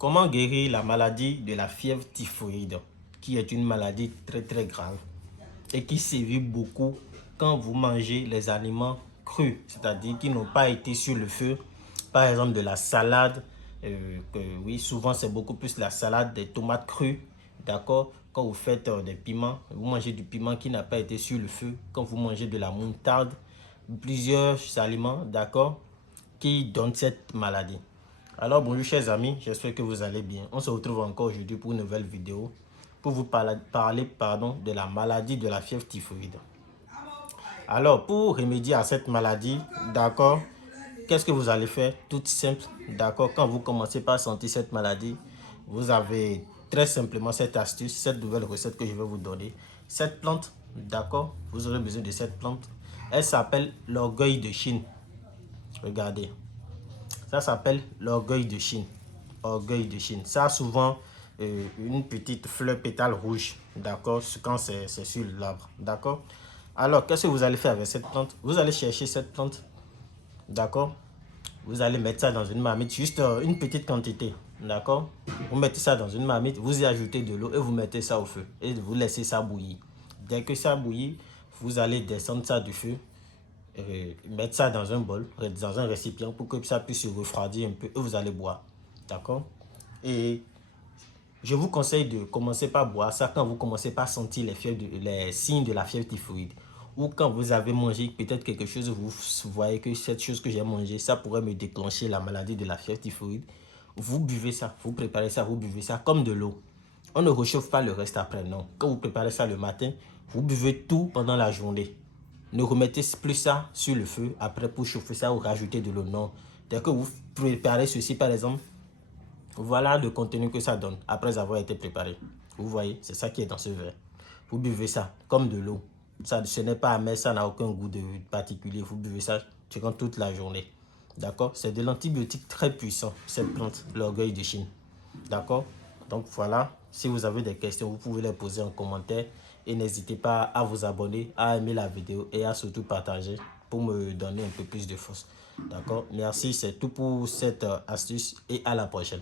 Comment guérir la maladie de la fièvre typhoïde, qui est une maladie très grave et qui sévit beaucoup quand vous mangez les aliments crus, c'est-à-dire qui n'ont pas été sur le feu, par exemple de la salade, oui, souvent c'est beaucoup plus la salade, des tomates crues, d'accord? Quand vous faites des piments, vous mangez du piment qui n'a pas été sur le feu, quand vous mangez de la moutarde, plusieurs aliments, d'accord, qui donnent cette maladie. Alors bonjour chers amis, j'espère que vous allez bien. On se retrouve encore aujourd'hui pour une nouvelle vidéo pour vous parler de la maladie de la fièvre typhoïde. Alors pour remédier à cette maladie, d'accord, qu'est-ce que vous allez faire? Tout simple, d'accord, quand vous commencez par sentir cette maladie, vous avez très simplement cette astuce, cette nouvelle recette que je vais vous donner. Cette plante, d'accord, vous aurez besoin de cette plante. Elle s'appelle l'orgueil de Chine. Regardez. Ça s'appelle l'orgueil de Chine. Orgueil de Chine. Ça a souvent une petite fleur pétale rouge. D'accord? Quand c'est sur l'arbre. D'accord? Alors, qu'est-ce que vous allez faire avec cette plante? Vous allez chercher cette plante. D'accord? Vous allez mettre ça dans une marmite. Juste une petite quantité. D'accord? Vous mettez ça dans une marmite. Vous y ajoutez de l'eau et vous mettez ça au feu. Et vous laissez ça bouillir. Dès que ça bouillit, vous allez descendre ça du feu. Mettre ça dans un bol, dans un récipient pour que ça puisse se refroidir un peu et vous allez boire. D'accord? Et je vous conseille de commencer par boire ça quand vous commencez par sentir les signes de la fièvre typhoïde. Ou quand vous avez mangé peut-être quelque chose, vous voyez que cette chose que j'ai mangé, ça pourrait me déclencher la maladie de la fièvre typhoïde. Vous buvez ça, vous préparez ça, vous buvez ça comme de l'eau. On ne réchauffe pas le reste après, non. Quand vous préparez ça le matin, vous buvez tout pendant la journée. Ne remettez plus ça sur le feu après pour chauffer ça ou rajouter de l'eau. Non. Dès que vous préparez ceci, par exemple, voilà le contenu que ça donne après avoir été préparé. Vous voyez, c'est ça qui est dans ce verre. Vous buvez ça comme de l'eau. Ce n'est pas amer, ça n'a aucun goût particulier. Vous buvez ça durant toute la journée. D'accord? C'est de l'antibiotique très puissant, cette plante, l'orgueil de Chine. D'accord? Donc voilà, si vous avez des questions, vous pouvez les poser en commentaire. Et n'hésitez pas à vous abonner, à aimer la vidéo et à surtout partager pour me donner un peu plus de force. D'accord? Merci, c'est tout pour cette astuce et à la prochaine.